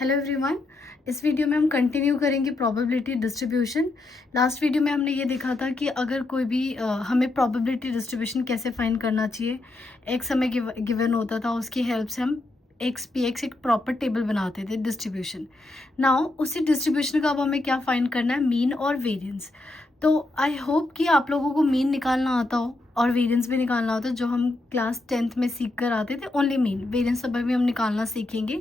Hello everyone. इस video में हम कंटिन्यू करेंगे प्रोबेबिलिटी डिस्ट्रीब्यूशन। लास्ट वीडियो में हमने ये देखा था कि अगर कोई भी हमें प्रोबेबिलिटी डिस्ट्रीब्यूशन कैसे फाइंड करना चाहिए। एक्स हमें गिवन होता था, उसकी हेल्प से हम एक्स पी एक्स एक प्रॉपर टेबल बनाते थे डिस्ट्रीब्यूशन। नाउ उसी डिस्ट्रीब्यूशन का अब हमें क्या फाइंड करना है, मीन और वेरिएंस। तो आई होप कि आप लोगों को मीन निकालना आता हो और वेरिएंस भी निकालना होता है, जो हम क्लास 10th में सीख कर आते थे। ओनली मीन, वेरिएंस अब भी हम निकालना सीखेंगे।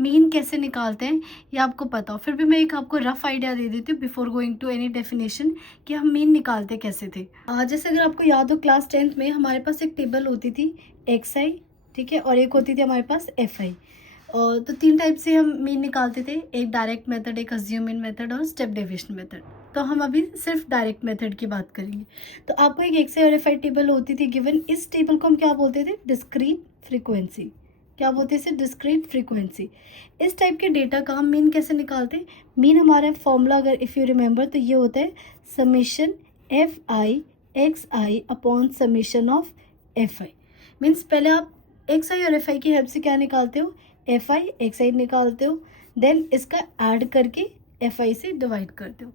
मीन कैसे निकालते हैं ये आपको पता हो, फिर भी मैं एक आपको रफ आइडिया दे देती हूँ before going to any definition कि हम मीन निकालते कैसे थे। जैसे अगर आपको याद हो, क्लास 10th में हमारे पास एक टेबल होती थी एक्स आई, ठीक है, और एक होती थी हमारे पास एफ आई। तो तीन टाइप से हम मीन निकालते थे, एक डायरेक्ट मेथड, एक अज्यूम इन मेथड और स्टेप डेविएशन मेथड। तो हम अभी सिर्फ डायरेक्ट मेथड की बात करेंगे। तो आपको एक एक्स आई और एफ आई टेबल होती थी गिवन। इस टेबल को हम क्या बोलते थे, डिस्क्रीट फ्रीक्वेंसी। क्या बोलते हैं, डिस्क्रीट फ्रीक्वेंसी। इस टाइप के डेटा का हम मीन कैसे निकालते हैं। मीन हमारा फॉर्मूला अगर इफ़ यू रिमेंबर तो ये होता है summation F I x I upon summation of F I. Means पहले आप एक्स आई और एफ आई की हेल्प से क्या निकालते हो, एफ आई एक्स आई निकालते हो, देन इसका ऐड करके एफ आई से डिवाइड करते हो।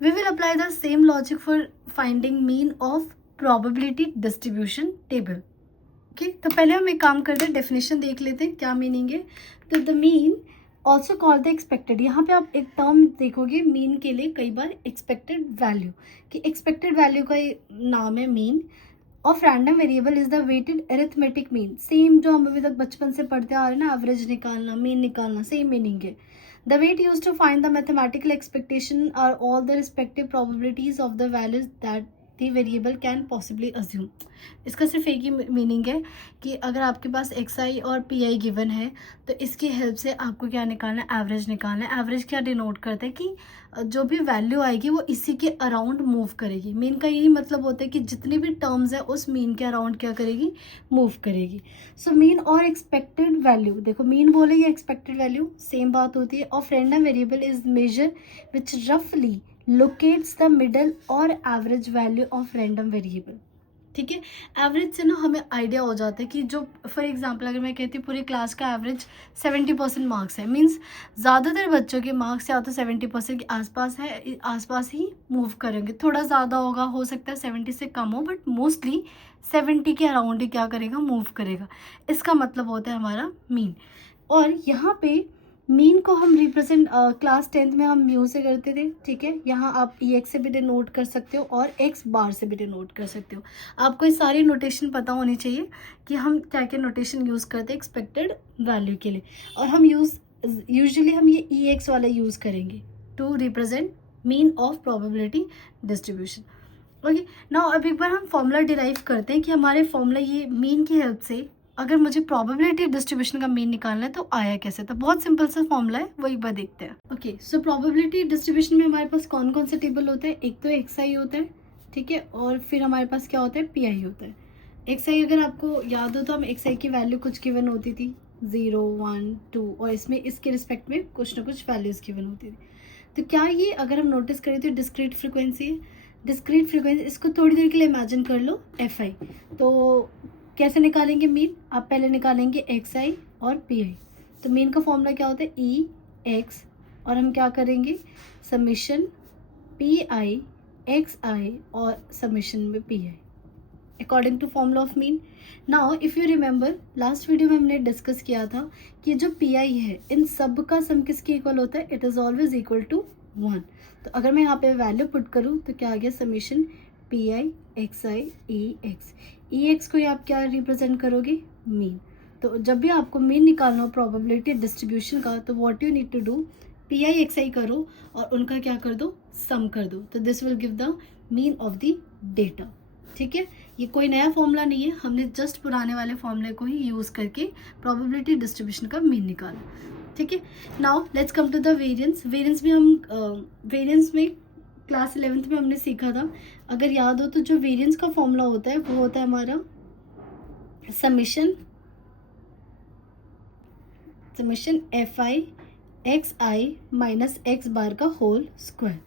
We will apply the same logic for finding mean of probability distribution table. Okay, तो पहले हम एक काम करते हैं, डेफिनेशन देख लेते हैं क्या मीनिंग है। तो the mean also called the expected. यहाँ पे आप एक टर्म देखोगे मीन के लिए कई बार, एक्सपेक्टेड वैल्यू, कि एक्सपेक्टेड वैल्यू का नाम है mean of random variable is the weighted arithmetic mean. Same जो हम अभी तक बचपन से पढ़ते आ रहे हैं ना, एवरेज निकालना, मीन निकालना, सेम मीनिंग है। The weight use to find the mathematical expectation are all the respective probabilities of the values that the variable can possibly assume. इसका सिर्फ एक ही मीनिंग है कि अगर आपके पास एक्स आई और पी आई गिवन है तो इसकी हेल्प से आपको क्या निकालना है, एवरेज निकालना है। एवरेज क्या डिनोट करता है कि जो भी वैल्यू आएगी वो इसी के अराउंड मूव करेगी। मीन का यही मतलब होता है कि जितनी भी टर्म्स है उस मीन के अराउंड क्या करेगी, मूव करेगी। सो मीन और एक्सपेक्टेड वैल्यू, देखो मीन बोले या एक्सपेक्टेड वैल्यू सेम बात होती है। Of random variable is major विच रफली लोकेट्स द मिडल और average value of random variable. ठीक है, एवरेज से ना हमें आइडिया हो जाता है कि जो फॉर एग्जांपल अगर मैं कहती हूँ पूरी क्लास का एवरेज 70% मार्क्स है, मींस ज़्यादातर बच्चों के मार्क्स या तो 70% के आसपास है, आसपास ही मूव करेंगे। थोड़ा ज़्यादा होगा, हो सकता है 70 से कम हो, बट मोस्टली 70 के अराउंड ही क्या करेगा, मूव करेगा। इसका मतलब होता है हमारा मीन। और यहाँ पे मीन को हम रिप्रेजेंट क्लास 10th में हम म्यू से करते थे, ठीक है। यहाँ आप ई एक्स से भी डिनोट कर सकते हो और एक्स बार से भी डिनोट कर सकते हो। आपको ये सारी नोटेशन पता होनी चाहिए कि हम क्या क्या नोटेशन यूज़ करते हैं एक्सपेक्टेड वैल्यू के लिए। और हम यूजुअली हम ये ई एक्स वाला यूज़ करेंगे to represent mean of probability distribution. Okay, now अब एक बार हम फॉर्मूला डिराइव करते हैं कि हमारे फॉर्मूला ये मीन की हेल्प से अगर मुझे प्रोबेबिलिटी डिस्ट्रीब्यूशन का मीन निकालना है तो आया कैसे। तो बहुत सिंपल सा फॉर्मूला है, वो एक बार देखते हैं। ओके, सो प्रोबेबिलिटी डिस्ट्रीब्यूशन में हमारे पास कौन कौन से टेबल होते हैं। एक तो एक्स आई होता है, ठीक है, और फिर हमारे पास क्या होता है, पी आई होता है। एक्स आई अगर आपको याद हो तो हम एक्स आई की वैल्यू कुछ गिवन होती थी 0 1 2, और इसमें इसके रिस्पेक्ट में कुछ ना कुछ वैल्यूज गिवन होती थी। तो क्या ये अगर हम नोटिस करें तो डिस्क्रीट फ्रिक्वेंसी है। डिस्क्रीट फ्रिक्वेंसी, इसको थोड़ी देर के लिए इमेजिन कर लो एफ आई। तो कैसे निकालेंगे मीन, आप पहले निकालेंगे एक्स आई और पी आई। तो मीन का फॉर्मूला क्या होता है, ई एक्स, और हम क्या करेंगे, summation P I x I और समीशन में P I according to formula of mean. Now if you remember last video में हमने डिस्कस किया था कि जो पी आई है इन सब का सम किसके इक्वल होता है, it is always equal to 1। तो अगर मैं यहाँ पे वैल्यू पुट करूँ तो क्या आ गया, summation P I x I E x. E x को आप क्या रिप्रेजेंट करोगे, मीन। तो जब भी आपको मीन निकालना हो प्रोबेबिलिटी डिस्ट्रीब्यूशन का, तो what you need to do, P I x I करो और उनका क्या कर दो, सम कर दो। तो this will give the mean of the data. ठीक है, ये कोई नया फॉर्मूला नहीं है, हमने जस्ट पुराने वाले फॉर्मूले को ही यूज़ करके प्रोबेबिलिटी डिस्ट्रीब्यूशन का मीन निकाला। ठीक है, now let's come to the variance. Variance में हम वेरिएंस में क्लास 11th में हमने सीखा था, अगर याद हो तो जो वेरिएंस का फॉर्मूला होता है वो होता है हमारा summation F I x I minus X bar का होल स्क्वायर।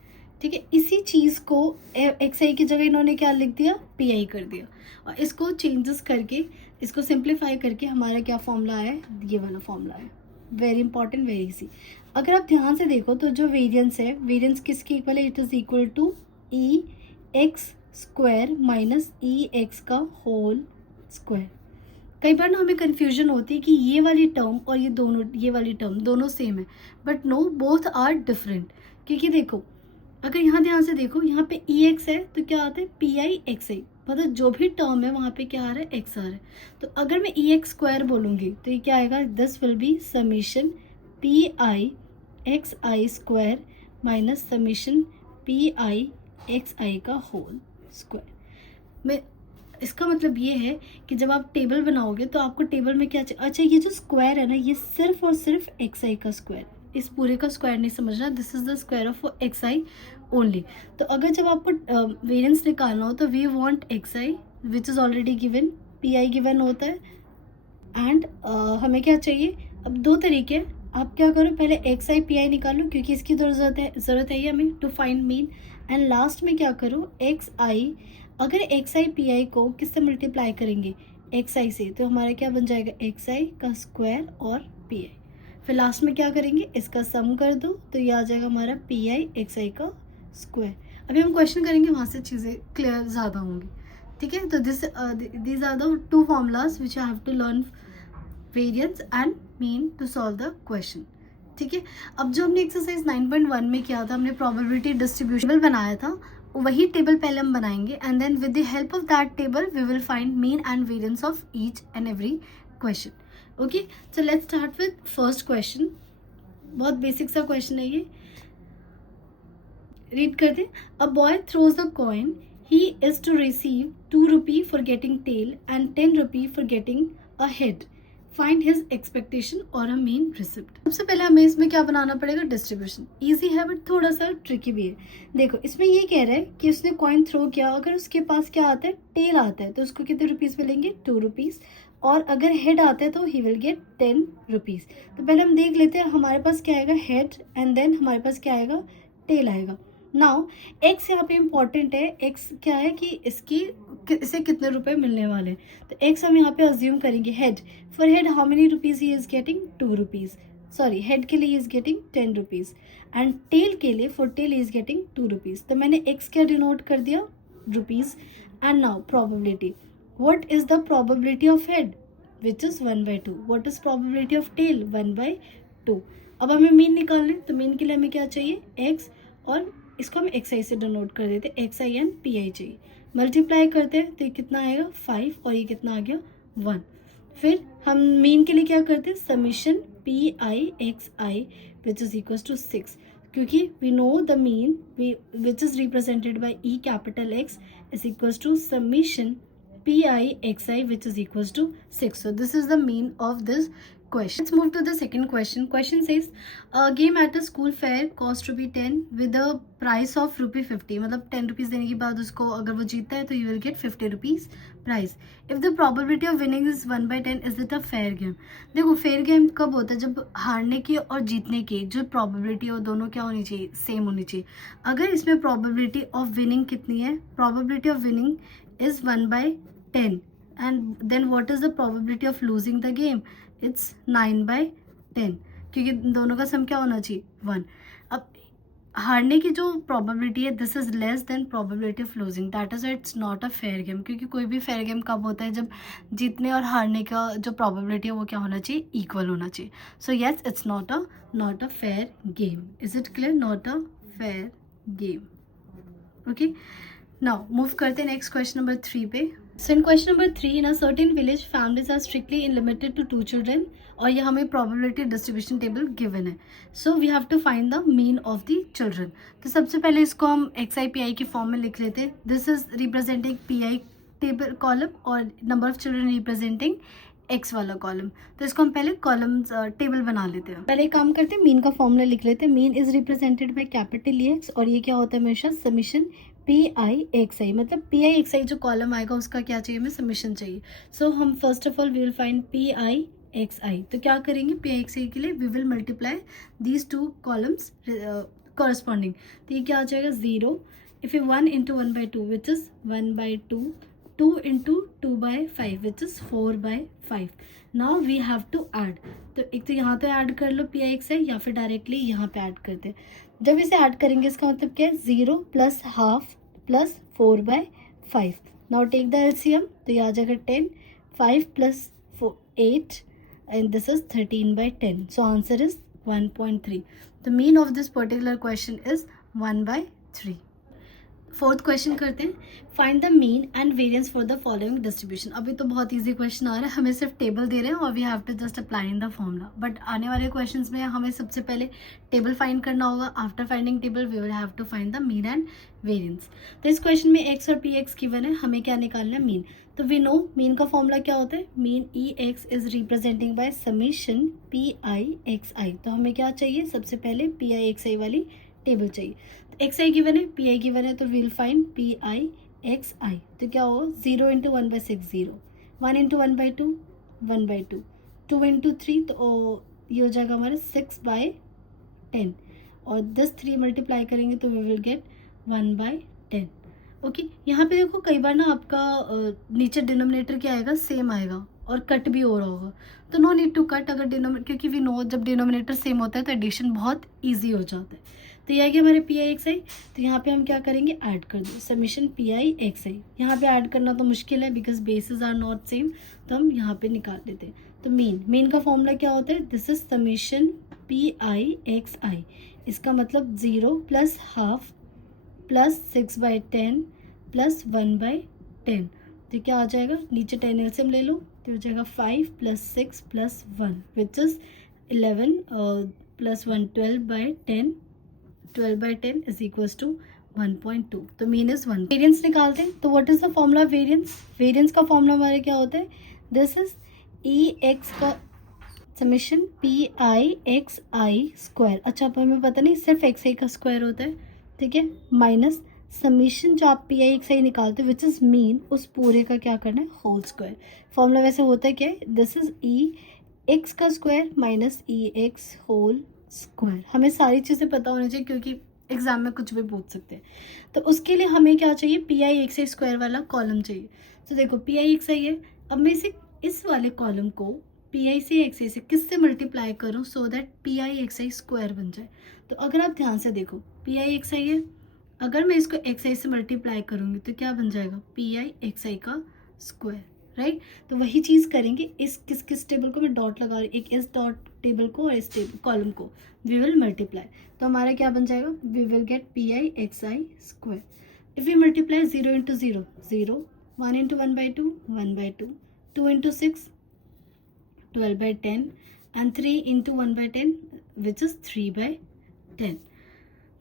ठीक है, इसी चीज़ को एक्स आई की जगह इन्होंने क्या लिख दिया, पी आई कर दिया, और इसको चेंजेस करके, इसको सिंप्लीफाई करके हमारा क्या फॉर्मूला है, ये वाला फॉर्मूला है। Very important, very easy. अगर आप ध्यान से देखो तो जो वेरिएंस है, वेरिएंस किसके इक्वल है? It is equal to E X square minus E X का होल स्क्वायर। कई बार ना हमें कन्फ्यूजन होती है कि ये वाली टर्म और ये वाली टर्म दोनों सेम है, but no, both are different. क्योंकि देखो, अगर यहाँ ध्यान से देखो, यहाँ पे ई एक्स है तो क्या आता है? पी आई एक्स आई, मतलब जो भी टर्म है वहाँ पे क्या आ रहा है? एक्स आ रहा है। तो अगर मैं ई एक्स स्क्वायर बोलूँगी तो ये क्या आएगा? This will be summation P I x I square minus summation P I x आई का होल स्क्वायर। मैं इसका मतलब ये है कि जब आप टेबल बनाओगे तो आपको टेबल में क्या चाहिए? अच्छा, ये जो स्क्वायर है ना, ये सिर्फ और सिर्फ एक्स आई का स्क्वायर, इस पूरे का स्क्वायर नहीं समझना। This is the square of X I only. तो अगर जब आपको वेरिएंस निकालना हो तो we want X I which is already given, P I given होता है, एंड हमें क्या चाहिए? अब दो तरीके हैं, आप क्या करो, पहले एक्स आई पी आई निकालो क्योंकि इसकी तो ज़रूरत है हमें to find mean, and last में क्या करो? एक्स आई, अगर एक्स आई पी आई को किससे मल्टीप्लाई करेंगे? एक्स आई से, तो हमारा क्या बन जाएगा? एक्स आई का स्क्वायर और पी आई। फिर लास्ट में क्या करेंगे? इसका सम कर दो तो ये आ जाएगा हमारा पी आई एक्स आई का स्क्वायर। अभी हम क्वेश्चन करेंगे, वहाँ से चीज़ें क्लियर ज़्यादा होंगी, ठीक है? तो these are the two formulas which you have to learn, variance and mean, to solve the question, ठीक है? अब जो हमने एक्सरसाइज 9.1 में किया था, हमने प्रोबेबिलिटी डिस्ट्रीब्यूशन बनाया था, वही टेबल पहले हम बनाएंगे, and then with the help of that table we will find mean and variance of each and every question. Okay, so let's start with first question. बहुत बेसिक सा क्वेश्चन है ये, रीड कर दे। A boy throws a coin, he is to receive 2 rupee for getting tail and 10 rupee for getting a head. Find his expectation और a mean receipt. सबसे पहले हमें इसमें क्या बनाना पड़ेगा? डिस्ट्रीब्यूशन। इजी है बट थोड़ा सा ट्रिकी भी है। देखो, इसमें ये कह रहा है कि उसने कॉइन थ्रो किया, अगर उसके पास क्या आता है? टेल आता है, तो उसको कितने रुपीज़ मिलेंगे? 2 रुपीज़। और अगर हेड आता है तो ही विल गेट 10 रुपीज़। तो पहले हम देख लेते हैं हमारे पास क्या आएगा? हेड, एंड देन हमारे पास क्या आएगा? टेल आएगा। नाउ एक्स यहाँ पे इम्पॉर्टेंट है। एक्स क्या है कि इसे कितने रुपए मिलने वाले हैं, तो एक्स हम यहाँ पे अज्यूम करेंगे head. For head how many rupees he is getting? 2 rupees. Sorry, head के लिए he is getting 10 rupees, and tail के लिए, for tail is getting 2 rupees. तो मैंने एक्स क्या डिनोट कर दिया? Rupees. And now probability, what is the probability of head? Which is 1/2। What is probability of tail? 1/2। अब हमें मीन निकालना है, तो मीन के लिए हमें क्या चाहिए? एक्स, और इसको हम एक्स आई से डिनोट कर देते हैं, x I and P I चाहिए। मल्टीप्लाई करते हैं तो ये कितना आएगा? 5, और ये कितना आ गया? 1। फिर हम मीन के लिए क्या करते हैं? Summation P I x I which is equal to 6, क्योंकि we know the mean which is represented by E capital X is equal to summation P I x I which is equals to 6. So this is the mean of this question. Let's move to the second question. Question says a game at a school fair cost rupee 10 with a price of rupee 50. मतलब 10 rupees देने के बाद उसको अगर वो जीतता है तो you will get 50 rupees price. If the probability of winning is 1/10, is it a fair game? देखो, फेयर गेम कब होता है? जब हारने की और जीतने की जो प्रोबेबिलिटी है वो दोनों क्या होनी चाहिए? सेम होनी चाहिए। अगर इसमें प्रोबेबिलिटी ऑफ विनिंग कितनी है? Probability of winning is 1/10, and then what is the probability of losing the game? It's 9/10, क्योंकि दोनों का सम क्या होना चाहिए? 1। अब हारने की जो प्रोबेबिलिटी है, this is less than probability of losing, that is it's not a fair game. क्योंकि कोई भी फेयर गेम कब होता है? जब जीतने और हारने का जो प्रोबेबिलिटी है वो क्या होना चाहिए? इक्वल होना चाहिए। So yes, it's not a fair game. Is it clear? Not a fair game. Okay, now move करते हैं नेक्स्ट क्वेश्चन नंबर 3 पे। So in question number 3, in a certain village families are strictly limited to 2 children, और ये हमें probability distribution table given है। So we have to find the mean of the children. तो सबसे पहले इसको हम एक्स आई पी आई की फॉर्म में लिख लेते हैं। This is representing P I table column और number of children representing X वाला कॉलम। तो इसको हम पहले कॉलम्स टेबल बना लेते हैं। पहले एक काम करते हैं, मीन का फॉर्मूला लिख लेते हैं। Mean is represented by capital x, और ये क्या होता है हमेशा? समीशन पी आई एक्स आई। मतलब पी आई एक्स आई जो कॉलम आएगा उसका क्या चाहिए? हमें समीशन चाहिए। सो हम first of all we will find P I x I. तो क्या करेंगे? पी आई एक्स आई के लिए we will multiply these 2 columns corresponding. तो ये क्या आ जाएगा? 0। If you 1 into 1/2 which is 1/2 2 into 2/5 which is 4/5. Now we have to add, तो एक तो यहाँ तो ऐड कर लो PIXI या फिर डायरेक्टली यहाँ पे ऐड कर दे। जब इसे ऐड करेंगे इसका मतलब क्या है, 0 + ½ + 4/5। नाउ टेक द LCM, तो ये आ जाएगा 10, 5 + 4 8 and this is 13/10. So answer is 1.3. The mean of this particular question is 1/3. Fourth question करते हैं, find the mean and variance for the following distribution. अभी तो बहुत इजी क्वेश्चन आ रहा है, हमें सिर्फ टेबल दे रहे हैं और we have to just apply in the formula. But आने वाले क्वेश्चंस में हमें सबसे पहले टेबल फाइंड करना होगा। After finding table we will have to find the mean and variance. तो इस क्वेश्चन में एक्स और PX गिवन है, हमें क्या निकालना है, मीन। तो वी नो मीन का फॉर्मूला क्या होता है, mean EX is representing bye summation PIXI। तो हमें क्या चाहिए, सबसे पहले PIXI वाली टेबल चाहिए। तो XI गिवन है, PI गिवन है, तो वील फाइंड PIXI। तो क्या होगा, 0 × 1/6 0, 1 × 1/2 1/2, 2 × 3, तो ये हो जाएगा हमारा 6/10 और 3 मल्टीप्लाई करेंगे तो वी विल गेट 1/10। ओके, यहाँ पे देखो कई बार ना आपका नीचे डिनोमिनेटर क्या आएगा, सेम आएगा और कट भी हो रहा होगा, तो नो नीड टू कट अगर क्योंकि वी नो जब डिनोमिनेटर सेम होता है तो एडिशन बहुत ईजी हो जाता है। तो ये आ गया हमारे PIXI, तो यहाँ पे हम क्या करेंगे, ऐड कर दो समीशन PIXI। यहाँ पे ऐड करना तो मुश्किल है because basis are not same, तो हम यहाँ पे निकाल देते हैं। तो मीन का फॉर्मूला क्या होता है, दिस इज समीशन PIXI। इसका मतलब 0 + ½ + 6/10 + 1/10। तो क्या आ जाएगा, नीचे 10 LCM ले लो, तो हो जाएगा 5 + 6 + 1 which is 11 + 1 12/10, 12/10 is equals to 1.2। तो मीन इज 1। वेरिएंस निकालते हैं, तो what is the formula variance. Variance का फॉर्मूला हमारे क्या होता है, दिस इज EX का समीशन PIXI स्क्वायर। अच्छा, अब हमें पता नहीं सिर्फ XI का स्क्वायर होता है, ठीक है, माइनस समीशन जो आप PIXI निकालते हो विच इज मीन, उस पूरे का क्या करना है, होल स्क्वायर। फॉर्मूला वैसे होता है क्या है, दिस इज EX का square minus EX whole square. हमें सारी चीज़ें पता होनी चाहिए क्योंकि एग्जाम में कुछ भी पूछ सकते हैं। तो उसके लिए हमें क्या चाहिए, PIXI स्क्वायर वाला कॉलम चाहिए। तो देखो PIXI है, अब मैं इस वाले कॉलम को PIXI से किससे मल्टीप्लाई करूं सो दैट PIXI स्क्वायर बन जाए। तो अगर आप ध्यान से देखो, PIXI है, अगर मैं इसको XI से मल्टीप्लाई करूंगी तो क्या बन जाएगा, PIXI का स्क्वायर, राइट। तो वही चीज़ करेंगे, इस किस टेबल को मैं डॉट लगा रही हूँ, एक इस डॉट टेबल को और इस टेबल कॉलम को वी विल मल्टीप्लाई। तो हमारा क्या बन जाएगा, we will get PIXI square. If we multiply 0 × 0 0, 1 × 1/2 1/2, 2 × 6 12/10 and 3 × 1/10 which is 3/10।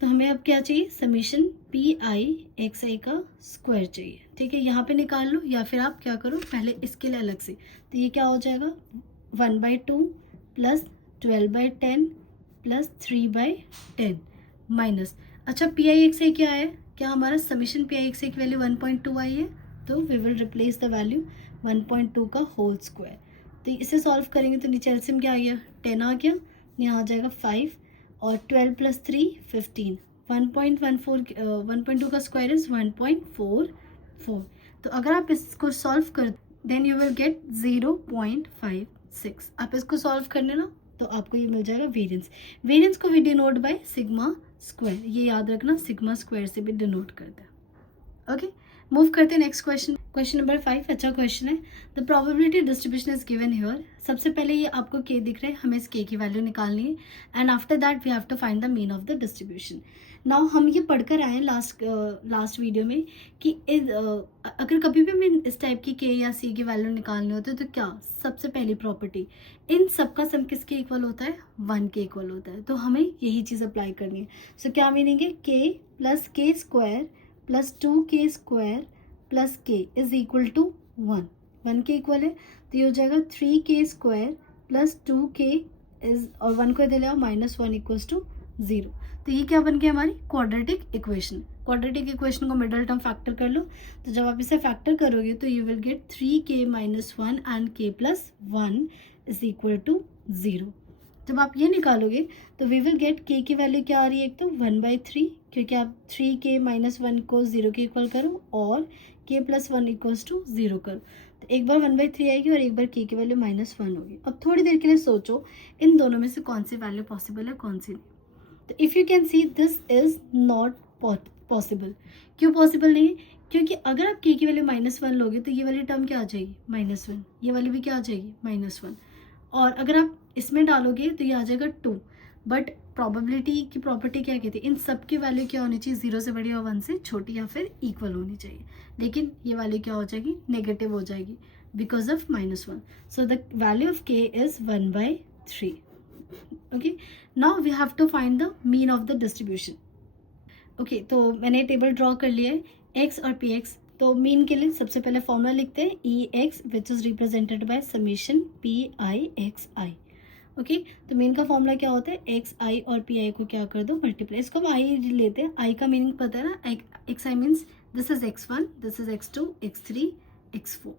तो हमें अब क्या चाहिए, समीशन PIXI का स्क्वायर चाहिए, ठीक है। यहाँ पे निकाल लो या फिर आप क्या करो, पहले इसके लिए अलग से। तो ये क्या हो जाएगा, 1/2 + 12/10 + 3/10 माइनस, अच्छा PIXI क्या है, क्या हमारा समीशन PIXI की वैल्यू 1.2 आई है, तो we will replace the value 1.2 का होल स्क्वायर। तो इसे सॉल्व करेंगे तो नीचे एलसीएम क्या आ गया, 10 आ गया, यहाँ आ जाएगा 5 और 12 + 3 15, 1.2 का स्क्वायर इज 1.44। तो अगर आप इसको सॉल्व कर देन यू विल गेट 0.56। आप इसको सॉल्व करने ना तो आपको ये मिल जाएगा वेरिएंस। वेरिएंस को भी डिनोट बाय सिग्मा स्क्वायर, ये याद रखना, सिग्मा स्क्वायर से भी डिनोट करते हैं। ओके, मूव करते हैं नेक्स्ट क्वेश्चन। क्वेश्चन नंबर 5 अच्छा क्वेश्चन है। The probability distribution is given here. सबसे पहले ये आपको k दिख रहा है, हमें इस k की वैल्यू निकालनी है and after that we have to find the mean of the distribution. Now हम ये पढ़कर आए लास्ट वीडियो में कि अगर कभी भी हमें इस टाइप की k या c की वैल्यू निकालनी होती है तो क्या, सबसे पहली प्रॉपर्टी, इन सबका सम किसके इक्वल होता है, 1 के इक्वल होता है। तो हमें यही चीज़ अप्लाई करनी है। सो क्या मीनिंग है, k + k² + 2k² + k is equal to 1, 1 के इक्वल है। तो ये हो जाएगा 3k² + 2k इज, और 1 को दे लिया -1 = 0। तो ये क्या बन गया, हमारी क्वाड्रेटिक इक्वेशन। क्वाड्रेटिक इक्वेशन को मिडल टर्म फैक्टर कर लो, तो जब आप इसे फैक्टर करोगे तो you will get 3k - 1 and k + 1 is equal to 0। जब आप ये निकालोगे तो वी विल गेट k की वैल्यू क्या आ रही है, एक तो 1/3, क्योंकि आप 3k - 1 को 0 के इक्वल करो और k k plus 1 equals to 0 करो तो एक बार 1/3 आएगी और एक बार k की वैल्यू -1 होगी। अब थोड़ी देर के लिए सोचो इन दोनों में से कौन सी वैल्यू पॉसिबल है कौन सी नहीं। तो if you can see this is not possible. क्यों पॉसिबल नहीं? क्योंकि अगर आप k की वैल्यू -1 लोगे तो ये वाली टर्म क्या आ जाएगी -1, ये वाली भी क्या आ जाएगी -1, और अगर आप इसमें डालोगे तो ये आ जाएगा 2। बट प्रोबेबिलिटी की प्रॉपर्टी क्या कहती है, इन सब की वैल्यू क्या होनी चाहिए, 0 से बड़ी या 1 से छोटी या फिर इक्वल होनी चाहिए। लेकिन ये वैल्यू क्या हो जाएगी, नेगेटिव हो जाएगी because of -1। So the value of k is 1/3। Okay, now we have to find the mean of the distribution. Okay, तो मैंने टेबल ड्रॉ कर लिया है x और px। तो मीन के लिए सबसे पहले फॉर्मूला लिखते हैं ex which is represented by summation pixi। Okay, तो मीन का फॉर्मूला क्या होता है, एक्स आई और पी आई को क्या कर दो मल्टीप्लाई। इसको हम आई लेते हैं, आई का मीनिंग पता है ना, x I means this is x1, this is x2, x3, x4,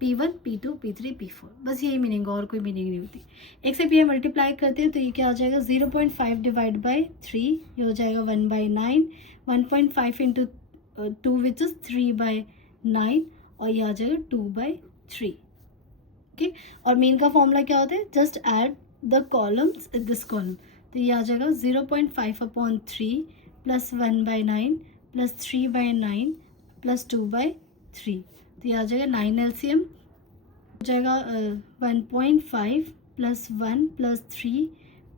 p1, p2, p3, p4, बस यही मीनिंग, और कोई मीनिंग नहीं होती। X I P I multiply करते हैं तो ये क्या आ जाएगा 0.5 डिवाइड बाई 3, ये हो जाएगा 1/9, 1.5 इंटू 2 विच इज 3/9, और ये आ जाएगा 2/3। ओके, और मीन का फॉर्मूला क्या होता है, just add the columns in this column. तो ये आ जाएगा 0.5/3 प्लस 1/9 प्लस 3/9 प्लस 2/3। तो ये आ जाएगा 9 LCM हो जाएगा 1.5 प्लस 1 प्लस 3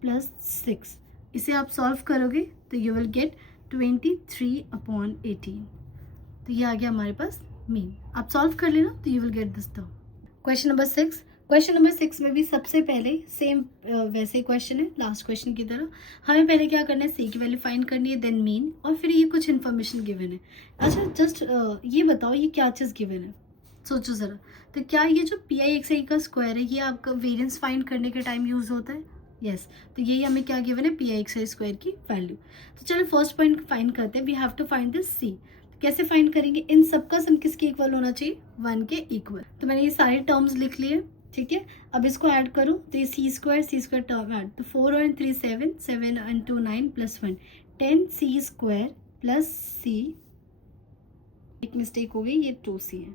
प्लस 6। इसे आप सॉल्व करोगे तो यू विल गेट 23/18। तो ये आ गया हमारे पास मीन। आप सॉल्व कर लेना तो you will get this term. Question number 6। Question number 6 में भी सबसे पहले सेम वैसे क्वेश्चन है लास्ट क्वेश्चन की तरह। हमें पहले क्या करना है, सी की वैल्यू फाइंड करनी है, देन मीन, और फिर ये कुछ इन्फॉर्मेशन गिवन है। अच्छा, जस्ट ये बताओ ये क्या चीज़ गिवन है, सोचो ज़रा। तो क्या ये जो पी आई एक्स आई का स्क्वायर है ये आपका वेरिएंस फाइंड करने के टाइम यूज़ होता है? यस। तो यही हमें क्या गिवन है, P I x I square की वैल्यू। तो चलो फर्स्ट पॉइंट फाइंड करते हैं, we have to find this C. कैसे फाइंड करेंगे, इन सबका सम किसके इक्वल होना चाहिए, 1 के इक्वल। तो मैंने ये सारे टर्म्स लिख लिए, ठीक है। अब इसको ऐड करो तो ये सी स्क्वायर टर्म ऐड, तो 4 और 3 7, 7 और 2 9 प्लस 1 10 सी स्क्वायर प्लस सी, एक मिस्टेक हो गई, ये 2c है,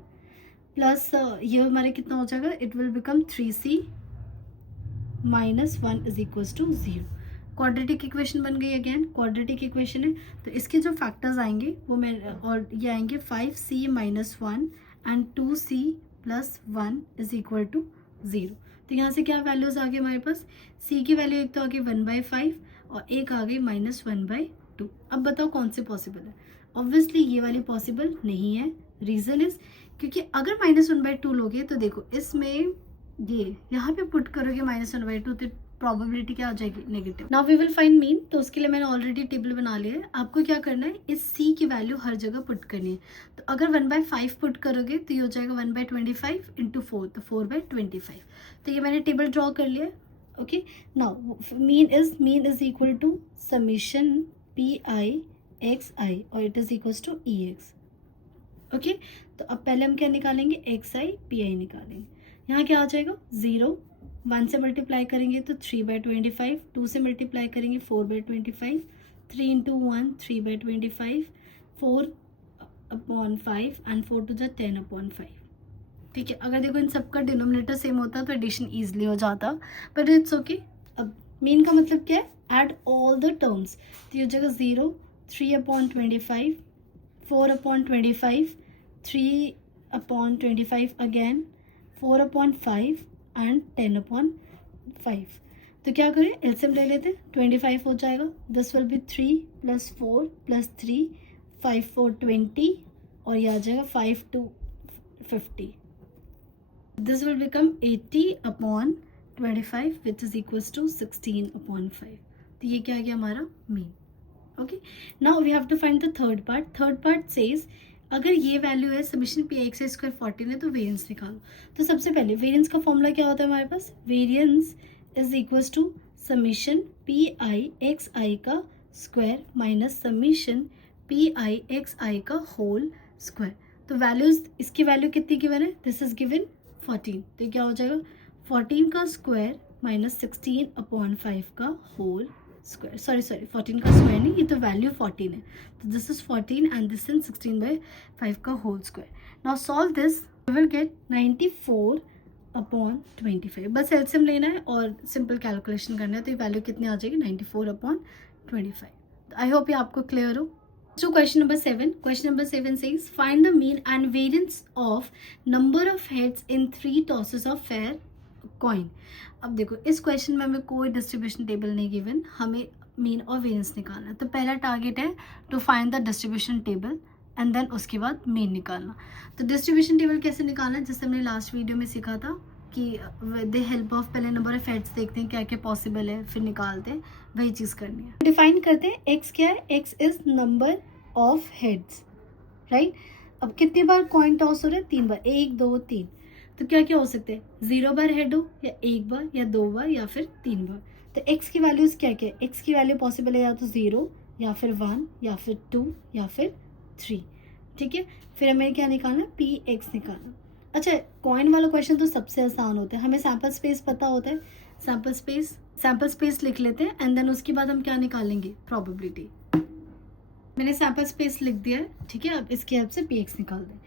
प्लस ये हमारे कितना हो जाएगा, it will become 3c minus 1 is equals to 0। Quadratic equation बन गई, अगेन क्वाड्रेटिक इक्वेशन है। तो इसके जो फैक्टर्स आएंगे वो मैं, और ये आएंगे 5c minus 1 and 2c plus 1 is equal to 0। तो यहाँ से क्या वैल्यूज आ गई हमारे पास, c की वैल्यू एक तो आ गई 1/5 और एक आ गई -1/2। अब बताओ कौन से पॉसिबल है। ऑब्वियसली ये वाली पॉसिबल नहीं है, रीज़न इज क्योंकि अगर -1/2 लोगे तो देखो इसमें ये यहाँ पे पुट करोगे -1/2 तो प्रोबेबिलिटी क्या आ जाएगी, negative. Now we will find mean. तो उसके लिए मैंने ऑलरेडी टेबल बना लिया है। आपको क्या करना है, इस c की वैल्यू हर जगह पुट करनी है। तो अगर 1/5 पुट करोगे तो ये हो जाएगा 1/25 इंटू 4, तो 4/25। तो ये मैंने टेबल ड्रॉ कर लिया। Okay, now mean is equal to summation PIXI और it is equal to EX। Okay, तो अब पहले हम क्या निकालेंगे, XI PI निकालेंगे। यहाँ क्या आ जाएगा 0, 1 से मल्टीप्लाई करेंगे तो 3/25, 2 से मल्टीप्लाई करेंगे 4/25, 3 इंटू 1 3/25, 4/5 एंड 4 टू द 10/5। ठीक है, अगर देखो इन सबका डिनोमिनेटर सेम होता तो एडिशन ईजिली हो जाता, बट इट्स ओके। अब मीन का मतलब क्या है, ऐड ऑल द टर्म्स। तो ये जगह 0, 3/25, 4/25, 3/25 अगेन, 4/5 एंड 10/5। तो क्या करें, एलसीएम ले लेते हैं, 25 हो जाएगा, this will B 3 plus 4 plus 3, 5 4 20, और ये आ जाएगा 5 2 50। This will become 80/25 which is equals to 16/5। तो ये क्या आ गया हमारा mean. Okay, now we have to find the third part. Third part says अगर ये वैल्यू है समीशन PIXI स्क्वायर 14 है तो वेरिएंस निकालो। तो सबसे पहले वेरिएंस का फॉर्मूला क्या होता है हमारे पास, variance is equals to summation PIXI का स्क्वायर माइनस समीशन PIXI का होल स्क्वायर। तो वैल्यूज, इसकी वैल्यू कितनी गिवन है, दिस इज गिवन 14। तो क्या हो जाएगा 14 का स्क्वायर माइनस 16/5 का होल स्क्वायर, सॉरी 14 का स्क्वायर नहीं, ये तो वैल्यू 14 है, तो this is 14 and this is 16/5 का whole square. Now solve this, we will get 94/25. बस एलसीएम लेना है और सिंपल कैलकुलेशन करना है, तो ये वैल्यू कितनी आ जाएगी 94/25. आई होप ये आपको क्लियर हो. So question number 7. Question number 7 says find the mean and variance of number of heads in 3 tosses of fair coin. अब देखो इस क्वेश्चन में हमें कोई डिस्ट्रीब्यूशन टेबल नहीं गिवन, हमें मीन और वेरिएंस निकालना है. तो पहला टारगेट है to find the distribution table and then उसके बाद मीन निकालना. तो डिस्ट्रीब्यूशन टेबल कैसे निकालना है, जैसे हमने लास्ट वीडियो में सीखा था कि दे हेल्प ऑफ पहले नंबर ऑफ हेड्स देखते हैं क्या क्या पॉसिबल है, फिर निकालते हैं, वही चीज़ करनी है. डिफाइन करते हैं एक्स क्या है, x is number of heads, right. अब कितनी बार कॉइन टॉस हो रहा है, 3 बार, 1 2 3. तो क्या क्या हो सकते हैं, 0 बार हेड हो, या 1 बार, या 2 बार, या फिर 3 बार. तो एक्स की वैल्यूज़ क्या क्या है, एक्स की वैल्यू पॉसिबल है या तो 0, या फिर 1, या फिर 2, या फिर 3. ठीक है, फिर हमें क्या निकालना है, पी एक्स निकालना. अच्छा, कॉइन वाला क्वेश्चन तो सबसे आसान होता है, हमें सैम्पल स्पेस पता होता है, सैम्पल स्पेस लिख लेते हैं एंड देन उसके बाद हम क्या निकालेंगे, प्रोबेबिलिटी. मैंने सैम्पल स्पेस लिख दिया है, ठीक है. अब इसकी हेल्प से पी एक्स निकाल दें.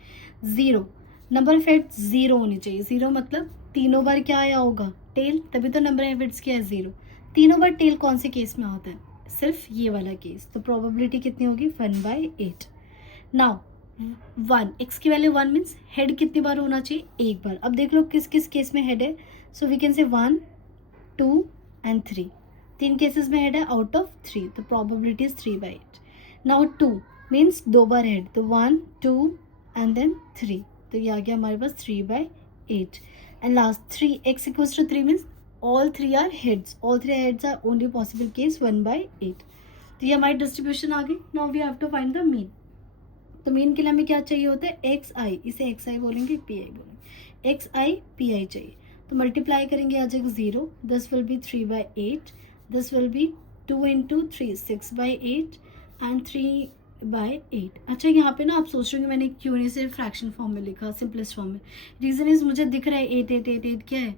0 नंबर ऑफ हेड्स 0 होनी चाहिए. 0 मतलब तीनों बार क्या आया होगा, टेल, तभी तो नंबर ऑफ हेड्स क्या है 0. तीनों बार टेल कौन से केस में होता है, सिर्फ ये वाला केस. तो प्रोबेबिलिटी कितनी होगी, 1/8. नाउ 1, एक्स की वैल्यू 1 मीन्स हेड कितनी बार होना चाहिए, 1 बार. अब देख लो किस किस केस में हेड है. So we can say 1 2 and 3. 3 cases में हेड है आउट ऑफ 3, तो probability is 3/8. Now 2 means 2 bar head, तो 1 2 एंड देन 3, तो ये आ गया हमारे पास 3/8. And last 3, X equals to 3 means all 3 are heads, all 3 heads are only possible case 1/8. तो ये हमारी डिस्ट्रीब्यूशन आ गई. Now we have to find the mean. तो मीन के लिए हमें क्या चाहिए होता है, एक्स आई, इसे एक्स आई बोलेंगे, पी आई बोलेंगे. एक्स आई पी आई चाहिए, तो मल्टीप्लाई करेंगे आ जाएगा 0, this will B 3/8, this will B 2 into 3 6/8 and 3/8. अच्छा, यहाँ पे ना आप सोच रहे हो कि मैंने क्यों नहीं सिर्फ फ्रैक्शन फॉर्म में लिखा, सिंपलेस्ट फॉर्म में. रीज़न इज मुझे दिख रहा है 8 8 8 8 क्या है,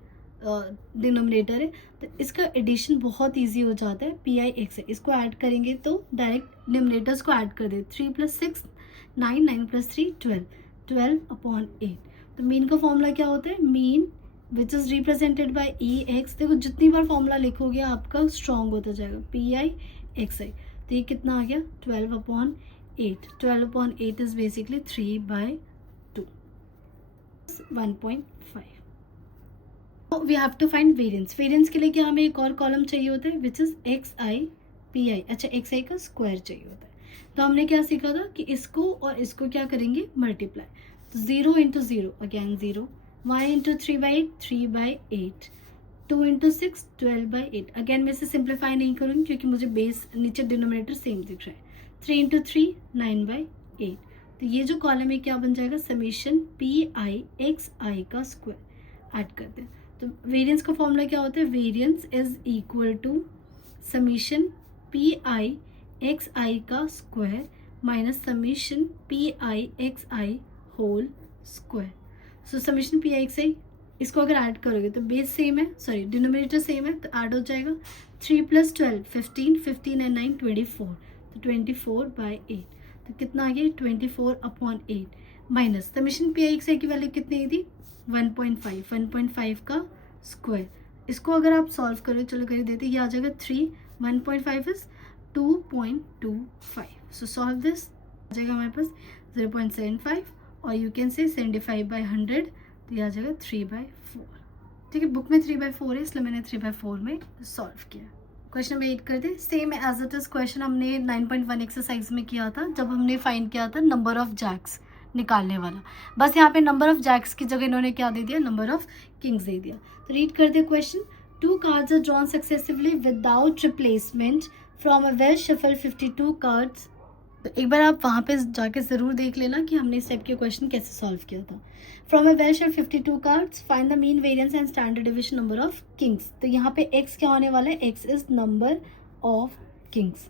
डिनोमिनेटर है, तो इसका एडिशन बहुत इजी हो जाता है. पी आई एक्स है, इसको ऐड करेंगे तो डायरेक्ट डिनोमिनेटर्स को ऐड कर दे. 3 + 6 9, 9 + 3 12, 12/8. तो मीन का फॉर्मूला क्या होता है, mean which is represented by E x. देखो जितनी बार फॉर्मूला लिखोगे आपका स्ट्रॉन्ग होता जाएगा, पी आई एक्स आई. तो ये कितना आ गया, 12/8. 12/8 is basically 3/2, 1.5. We have to find variance. Variance के लिए क्या हमें एक और कॉलम चाहिए होता है, which is x I P I. अच्छा, एक्स आई का स्क्वायर चाहिए होता है. तो हमने क्या सीखा था कि इसको और इसको क्या करेंगे, मल्टीप्लाई. तो 0 into 0 again 0, 1 into 3/8 3/8, 2 into 6 12/8. Again मैं इसे सिंप्लीफाई नहीं करूँगी क्योंकि मुझे बेस नीचे डिनोमिनेटर सेम दिख रहा है. 3 इंटू 3 9/8. तो ये जो कॉलम है क्या बन जाएगा, समीशन पी आई एक्स आई का स्क्वायर ऐड करते हैं. तो वेरिएंस का फॉर्मूला क्या होता है, variance is equal to summation P I x आई का square minus summation P I x i whole square. So summation P I x i, इसको अगर ऐड करोगे तो बेस सेम है, सॉरी डिनोमिनेटर सेम है, तो ऐड हो जाएगा. 3 + 12 15, 15 एंड 9 24, तो 24/8. तो कितना आ गया, 24/8 minus summation P I x i की वैल्यू कितनी आई थी, 1.5, 1.5 का स्क्वायर. इसको अगर आप सॉल्व करो, चलो कर देते, ये आ जाएगा 3, 1.5 इज 2.25. सो सॉल्व दिस, आ जाएगा हमारे पास 0.75 और यू कैन से 75/100, तो ये आ जाएगा 3/4. ठीक है, बुक में 3/4 है इसलिए मैंने 3/4 में सॉल्व किया. क्वेश्चन नंबर 8 कर दे. Same as it is question हमने 9.1 एक्सरसाइज में किया था, जब हमने फाइंड किया था नंबर ऑफ जैक्स निकालने वाला. बस यहाँ पे नंबर ऑफ जैक्स की जगह इन्होंने क्या दे दिया, नंबर ऑफ किंग्स दे दिया. तो रीड कर दे question. 2 cards are drawn successively without replacement from a well shuffled 52 cards. तो एक बार आप वहाँ पे जाके ज़रूर देख लेना कि हमने इस टाइप के क्वेश्चन कैसे सॉल्व किया था. From a well shelled 52 cards find the mean variance and standard division number of Kings. तो यहाँ पे x क्या होने वाला है, x is number of Kings.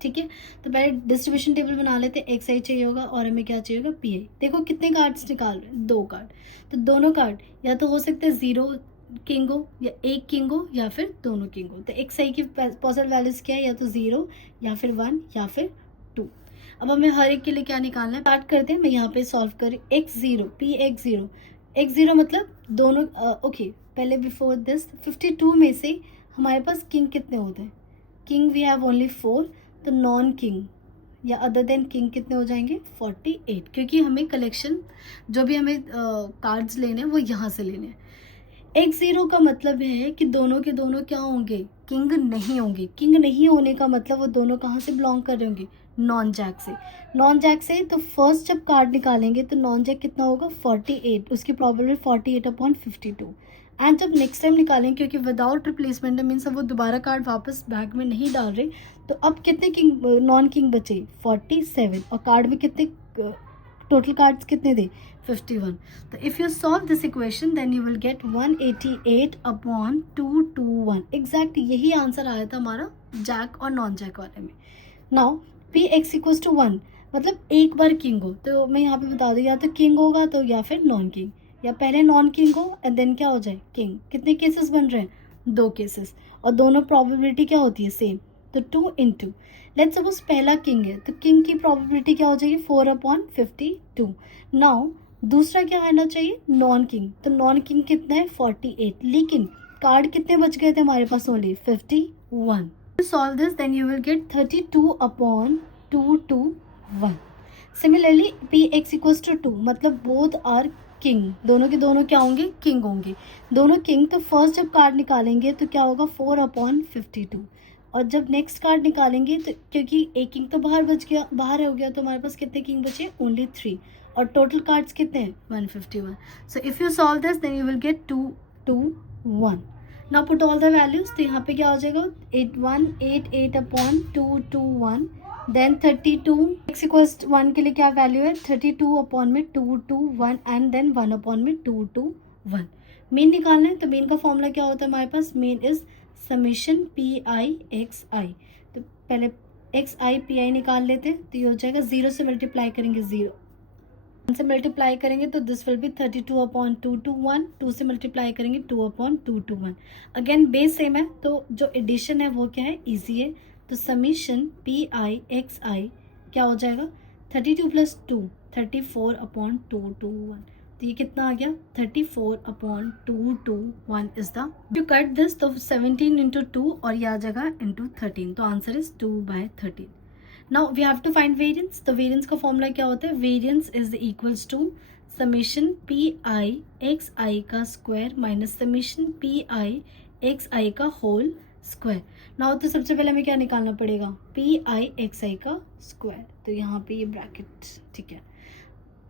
ठीक है, तो पहले डिस्ट्रीब्यूशन टेबल बना लेते हैं. एक्स आई चाहिए होगा और हमें क्या चाहिए होगा, पी आई. देखो कितने कार्ड्स निकाल रहे हैं, 2 कार्ड. तो दोनों कार्ड या तो हो सकते हैं 0 किंग हो या एक किंग हो या फिर दोनों किंग हो। तो xi की पॉसिबल वैल्यूज क्या है, या तो 0 या फिर 1 या फिर 2। अब हमें हर एक के लिए क्या निकालना है, स्टार्ट करते हैं। मैं यहाँ पे सॉल्व करी x0 px0, x0 मतलब दोनों ओके पहले बिफोर दिस 52 में से हमारे पास किंग कितने होते हैं, किंग वी हैव ओनली 4, तो नॉन किंग या अदर देन किंग कितने हो जाएंगे 48, क्योंकि हमें कलेक्शन जो भी हमें कार्ड्स लेने हैं वो यहाँ से लेने हैं। x0 का मतलब है कि दोनों के दोनों क्या होंगे, किंग नहीं होंगे। किंग नहीं होने का मतलब वो दोनों कहाँ से बिलोंग कर रहे होंगे, नॉन जैक से। नॉन जैक से तो फर्स्ट जब कार्ड निकालेंगे तो नॉन जैक कितना होगा 48, उसकी प्रॉबेबिलिटी 48/52। एंड जब नेक्स्ट टाइम निकालेंगे, क्योंकि विदाउट रिप्लेसमेंट मीन्स वो दोबारा कार्ड वापस बैग में नहीं डाल रहे, तो अब कितने किंग नॉन किंग बचे 47, और कार्ड में कितने टोटल कार्ड्स कितने थे 51। तो if you solve this equation then you will get 188/221। Exact यही आंसर आया था हमारा जैक और नॉन जैक वाले में। नाउ px इक्वल्स टू 1 मतलब एक बार किंग हो, तो मैं यहाँ पे बता दूँ या तो किंग होगा तो या फिर नॉन किंग, या पहले नॉन किंग हो एंड देन क्या हो जाए किंग। कितने केसेस बन रहे हैं, 2 केसेस, और दोनों प्रोबेबिलिटी क्या होती है सेम, तो 2 इंटू लेट्स सपोज पहला किंग है तो किंग की प्रोबेबिलिटी क्या हो जाएगी 4/52। नाउ दूसरा क्या आना चाहिए नॉन किंग, तो नॉन किंग कितना है 48, लेकिन कार्ड कितने बच गए थे हमारे पास only 51। Solve this then you will get 32/221। Similarly px equals to 2 मतलब बोथ आर किंग, दोनों के दोनों क्या होंगे किंग होंगे, दोनों किंग। तो फर्स्ट जब कार्ड निकालेंगे तो क्या होगा 4/52, और जब नेक्स्ट कार्ड निकालेंगे तो क्योंकि एक किंग तो बाहर हो गया, तो हमारे पास कितने किंग बचे ओनली 3, और टोटल कार्ड्स कितने हैं 151। So if you solve this then you will get 221। Now put all the values, तो यहाँ पे क्या हो जाएगा 8188/221, देन 32 x इक्वल्स 1 के लिए क्या वैल्यू है 32/221 एंड देन 1/221। मीन निकालना है, तो मीन का फॉर्मूला क्या होता है हमारे पास, मीन इज समीशन PI/XI। तो पहले XI PI निकाल लेते हैं, तो ये हो जाएगा 0 से मल्टीप्लाई करेंगे 0, 1 से मल्टीप्लाई करेंगे तो दिस विल बी 32/221, 2 से मल्टीप्लाई करेंगे 2/221। अगेन बेस सेम है तो जो एडिशन है वो क्या है इजी है, तो समीशन PI/XI क्या हो जाएगा 32 + 2 34/221, तो ये कितना आ गया 34/221 is the, you cut this तो 17 × 2 और ये आ जाएगा × 13, तो answer is 2/13। Now we have to find variance, तो वेरिएंस का फॉर्मूला क्या होता है, variance is equals to summation PI/XI का स्क्वायर माइनस समीशन PI/XI का होल स्क्वायर। नाउ तो सबसे पहले हमें क्या निकालना पड़ेगा PI/XI का स्क्वायर, तो यहाँ पे ये ब्रैकेट ठीक है,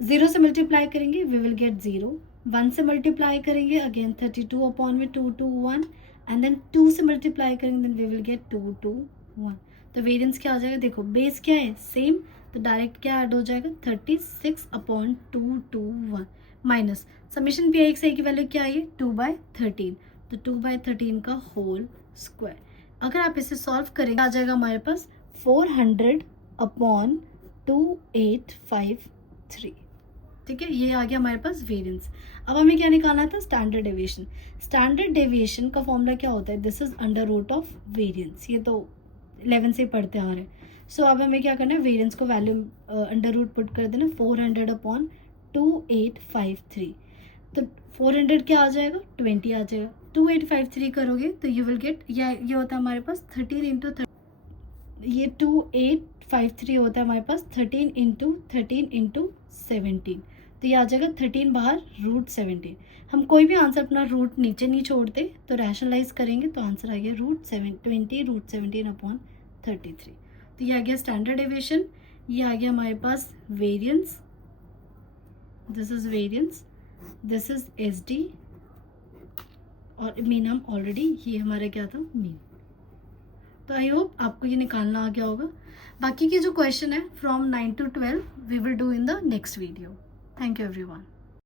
0 से मल्टीप्लाई करेंगे वी विल गेट 0, 1 से मल्टीप्लाई करेंगे अगेन 32/221 एंड देन 2 से मल्टीप्लाई करेंगे देन वी विल गेट 221। तो वेरिएंस क्या आ जाएगा, देखो बेस क्या है सेम, तो डायरेक्ट क्या ऐड हो जाएगा 36/221 माइनस समीशन PI/XI की वैल्यू क्या है 2/13, तो 2/13 का होल स्क्वायर। अगर आप इसे सॉल्व करेंगे आ जाएगा हमारे पास 400/2853। ठीक है, ये आ गया हमारे पास वेरिएंस। अब हमें क्या निकालना था स्टैंडर्ड डेविएशन। स्टैंडर्ड डेविएशन का फॉर्मूला क्या होता है, दिस इज √ऑफ वेरिएंस, ये तो 11 से पढ़ते आ रहे हैं। सो अब हमें क्या करना है वेरिएंस को वैल्यू √ पुट कर देना 400/2853, तो 400 क्या आ जाएगा 20 आ जाएगा, 2853 करोगे तो यू विल गेट, ये होता है हमारे पास 13 × 30, ये 2853 होता है हमारे पास 13 × 13 × 17, तो ये आ जाएगा 13 बाहर √17। हम कोई भी आंसर अपना रूट नीचे नहीं छोड़ते, तो रैशनलाइज करेंगे तो आंसर आ गया √17 तो ये आ गया स्टैंडर्ड डेविएशन, ये आ गया हमारे पास variance, this is variance, this is SD, और मीन हम ऑलरेडी ये हमारा क्या था मीन। तो आई होप आपको ये निकालना आ गया होगा। बाकी के जो क्वेश्चन है from 9 to 12 we will do in the next video. Thank you everyone.